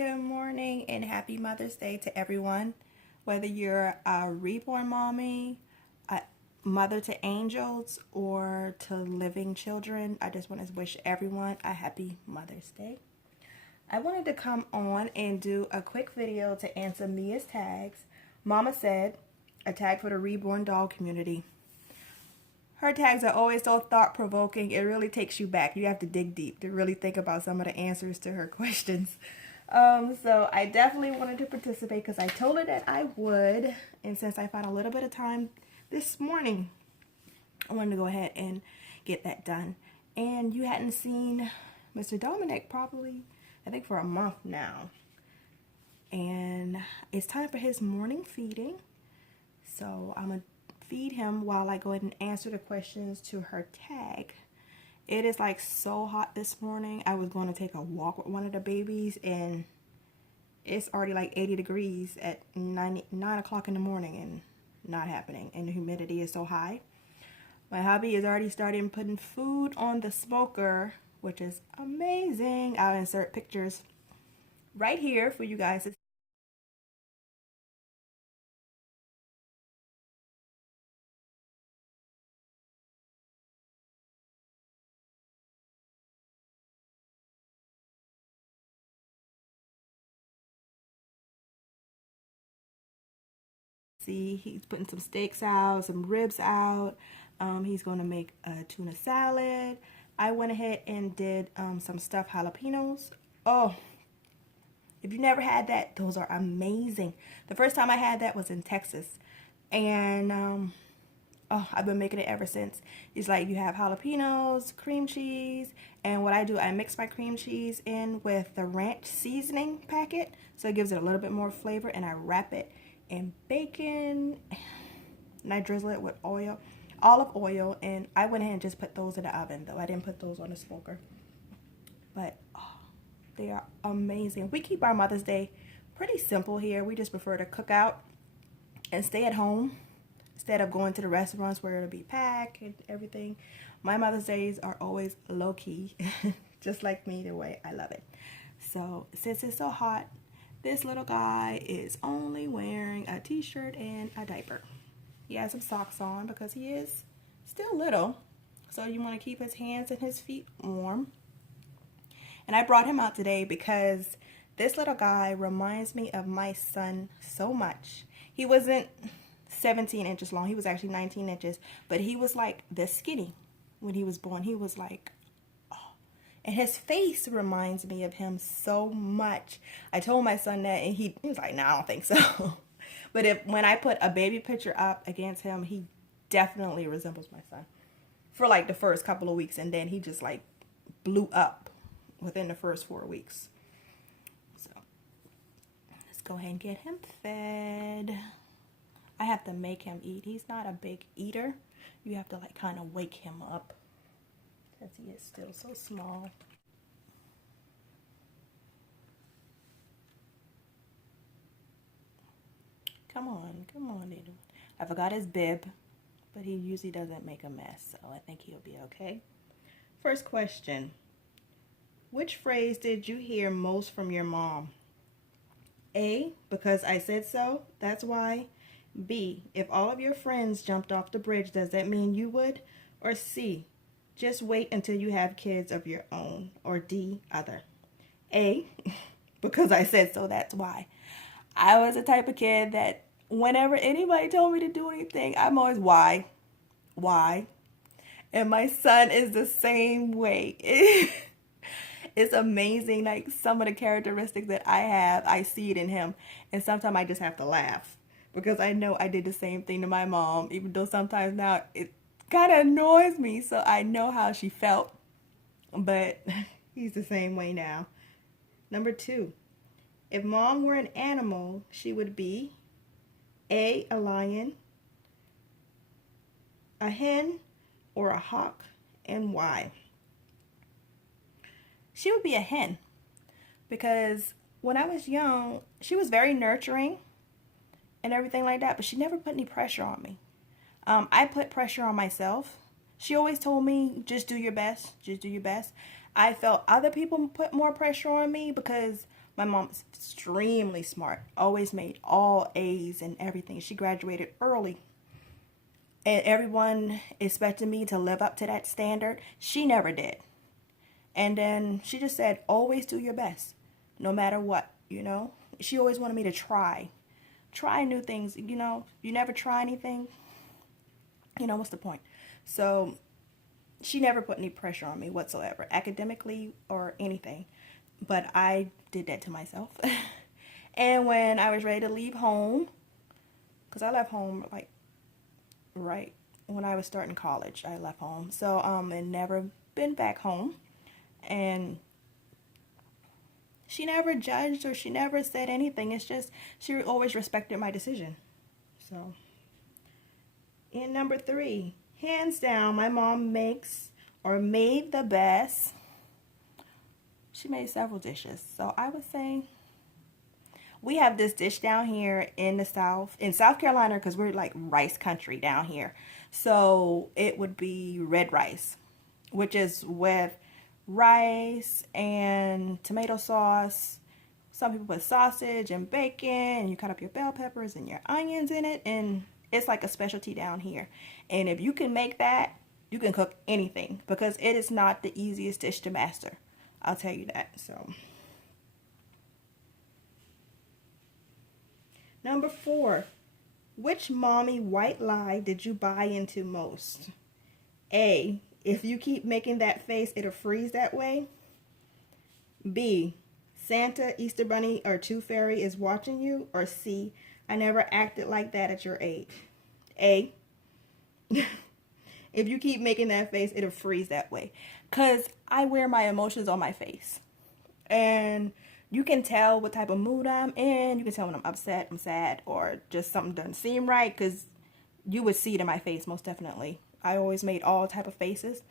Good morning and happy Mother's Day to everyone. Whether you're a reborn mommy, a mother to angels, or to living children, I just want to wish everyone a happy Mother's Day. I wanted to come on and do a quick video to answer Mia's tags. Mama said a tag for the reborn doll community. Her tags are always so thought-provoking. It really takes you back. You have to dig deep to really think about some of the answers to her questions. So I definitely wanted to participate because I told her that I would. And since I found a little bit of time this morning, I wanted to go ahead and get that done. And you hadn't seen Mr. Dominic probably, I think, for a month now. And it's time for his morning feeding. So I'm going to feed him while I go ahead and answer the questions to her tag. It is like so hot this morning. I was going to take a walk with one of the babies and it's already like 80 degrees at 9 o'clock in the morning and not happening. And the humidity is so high. My hubby is already starting putting food on the smoker, which is amazing. I'll insert pictures right here for you guys to see. He's putting some steaks out, some ribs out. He's going to make a tuna salad. I went ahead and did some stuffed jalapenos. Oh, if you never had that, those are amazing. The first time I had that was in Texas. And oh, I've been making it ever since. It's like you have jalapenos, cream cheese, and what I do, I mix my cream cheese in with the ranch seasoning packet, so it gives it a little bit more flavor, and I wrap it in bacon, and I drizzle it with oil, olive oil, and I went ahead and just put those in the oven, though. I didn't put those on the smoker. But oh, they are amazing. We keep our Mother's Day pretty simple here. We just prefer to cook out and stay at home instead of going to the restaurants where it'll be packed and everything. My Mother's Days are always low-key, just like me, the way I love it. So since it's so hot, this little guy is only wearing a t-shirt and a diaper. He has some socks on because he is still little, so you want to keep his hands and his feet warm. And I brought him out today because this little guy reminds me of my son so much. He wasn't 17 inches long. He was actually 19 inches. But he was like this skinny when he was born. He was like, oh. And his face reminds me of him so much. I told my son that and he was like, no, I don't think so. But when I put a baby picture up against him, he definitely resembles my son. For like the first couple of weeks. And then he just like blew up within the first 4 weeks. So let's go ahead and get him fed. I have to make him eat. He's not a big eater. You have to like kind of wake him up because he is still so small. Come on, little. I forgot his bib, but he usually doesn't make a mess, so I think he'll be okay. First question. Which phrase did you hear most from your mom? A, because I said so, that's why. B, if all of your friends jumped off the bridge, does that mean you would? Or C, just wait until you have kids of your own. Or D, other. A, because I said so, that's why. I was the type of kid that whenever anybody told me to do anything, I'm always, why? Why? And my son is the same way. It's amazing, like some of the characteristics that I have, I see it in him. And sometimes I just have to laugh because I know I did the same thing to my mom, even though sometimes now it kind of annoys me. So I know how she felt, but he's the same way now. Number 2, if mom were an animal, she would be A, a lion, a hen, or a hawk, and why? She would be a hen because when I was young, she was very nurturing and everything like that, but she never put any pressure on me. I put pressure on myself. She always told me, just do your best, just do your best. I felt other people put more pressure on me because My mom's extremely smart, always made all A's and everything. She graduated early. And everyone expected me to live up to that standard. She never did. And then she just said, always do your best, no matter what, you know. She always wanted me to try new things, you know. You never try anything, you know, what's the point? So she never put any pressure on me whatsoever, academically or anything. But I did that to myself. And when I was ready to leave home, because I left home like right when I was starting college, I left home. So and never been back home. And she never judged or she never said anything. It's just she always respected my decision. So, and number 3, hands down, my mom makes or made the best. She made several dishes. So I would say we have this dish down here in the South, in South Carolina, because we're like rice country down here. So it would be red rice, which is with rice and tomato sauce. Some people put sausage and bacon, and you cut up your bell peppers and your onions in it, and it's like a specialty down here. And if you can make that, you can cook anything, because it is not the easiest dish to master. I'll tell you that. So number 4, which mommy white lie did you buy into most? A, if you keep making that face, it'll freeze that way. B, Santa, Easter Bunny, or Tooth Fairy is watching you. Or C, I never acted like that at your age. A, if you keep making that face, it'll freeze that way. Because I wear my emotions on my face. And you can tell what type of mood I'm in. You can tell when I'm upset, I'm sad, or just something doesn't seem right, because you would see it in my face, most definitely. I always made all type of faces.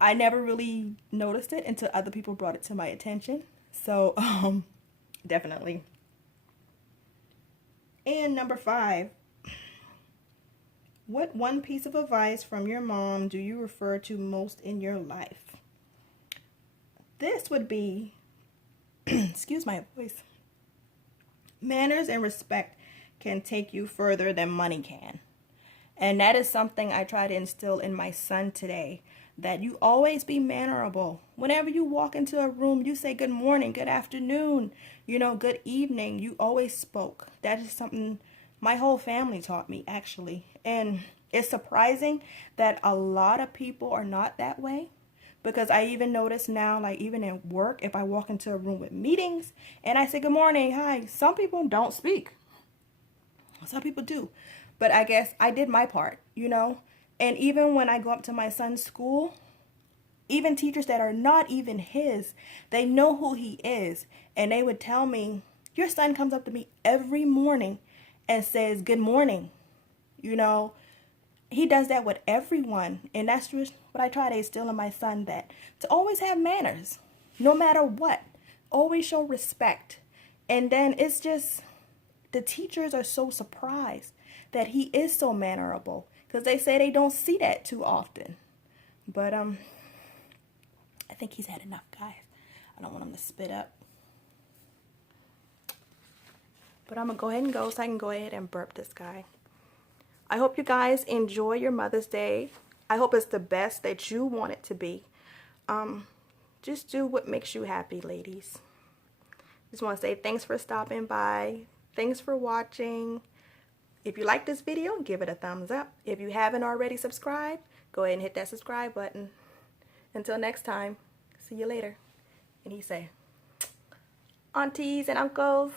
I never really noticed it until other people brought it to my attention. So, definitely. And number 5, what one piece of advice from your mom do you refer to most in your life? This would be, excuse my voice, manners and respect can take you further than money can. And that is something I try to instill in my son today, that you always be mannerable. Whenever you walk into a room, you say good morning, good afternoon, you know, good evening. You always spoke. That is something my whole family taught me, actually. And it's surprising that a lot of people are not that way. Because I even notice now, like even in work, if I walk into a room with meetings and I say good morning, hi, some people don't speak. Some people do. But I guess I did my part, you know. And even when I go up to my son's school, even teachers that are not even his, they know who he is. And they would tell me, your son comes up to me every morning and says good morning. You know, he does that with everyone. And that's just what I try to instill in my son, that to always have manners, no matter what. Always show respect. And then it's just, the teachers are so surprised that he is so mannerable, because they say they don't see that too often. But I think he's had enough, guys. I don't want him to spit up. But I'm going to go ahead and go so I can go ahead and burp this guy. I hope you guys enjoy your Mother's Day. I hope it's the best that you want it to be. Just do what makes you happy, ladies. Just want to say thanks for stopping by. Thanks for watching. If you like this video, give it a thumbs up. If you haven't already subscribed, go ahead and hit that subscribe button. Until next time, see you later. And he say, aunties and uncles,